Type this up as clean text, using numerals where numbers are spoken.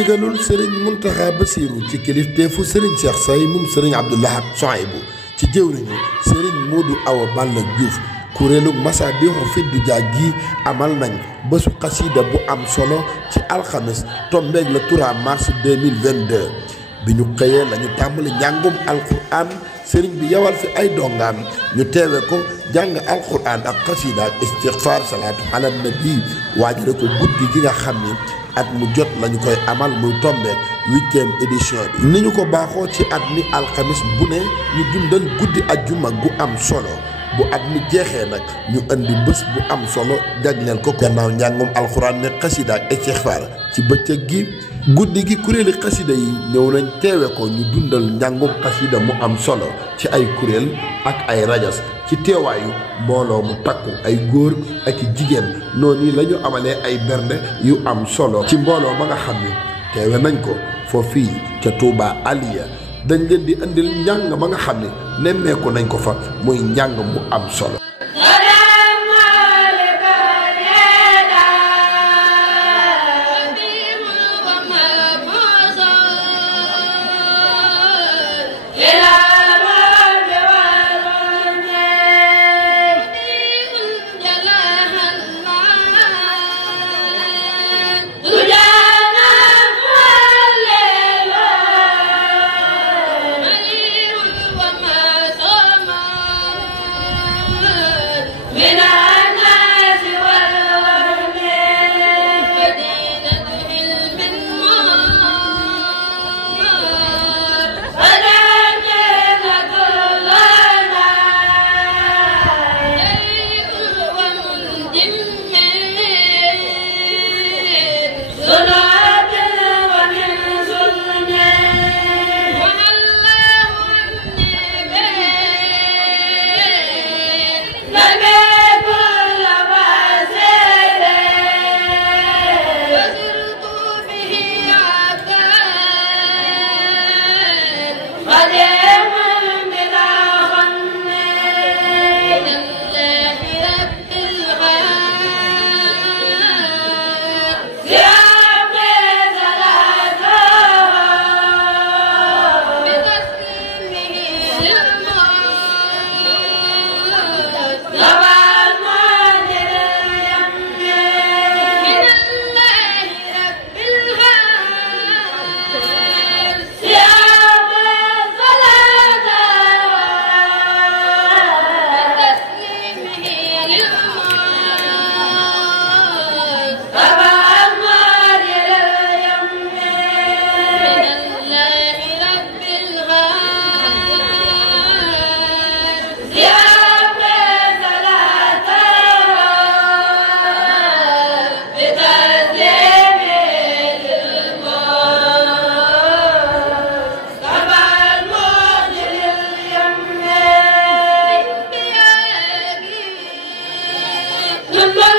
ndigalul sëriñ Muntaxa Basiiru ci kilifteefu sëriñ Cheikh Say moom sëriñ Abdou Lahad Souhaïbou ci jëwriñu sëriñ Modou Awa Balla Diouf kuréelu Masaabihu Fiddu Dia gi amal nañ bésu xasida bu am solo ci alxames tombeeg le 3 mars 2022 bi ñu xëyee lañu tàmbali njàngum alquran sëriñ bi yawal fi ay dongaan ñu teewe ko jàng alquran ak xasida ak istixfaar salaatu ala nabi waajale ko guddi gi nga xam ni at mu jot lañu koy amal muy tombeeg 8e édition bi ni ñu ko baaxoo ci at mi alxames bu ne ñu dundal guddi ajjuma gu am solo bu at mi jeexee nag ñu indi bés bu am solo jagleel ko gannaaw njàngum alxuraan ne xasida ak istixfaar ci bëccëg gi guddi gi kuréeli xasida yi ñëw nañ teewe ko ñu dundal njàngum xasida mu am solo ci ay kuréel ak ay rajas ci teewaayu mbooloo mu takku ay góor ak i jigéen noonu la ñu amalee ay bernde yu am solo ci mbooloo ma nga xam ni teewe nañ ko foofii ca Touba Aliya dañ leen di indil njàng ma nga xam ne nemmeeku nañ ko fa muy njàng mu am solo. Allah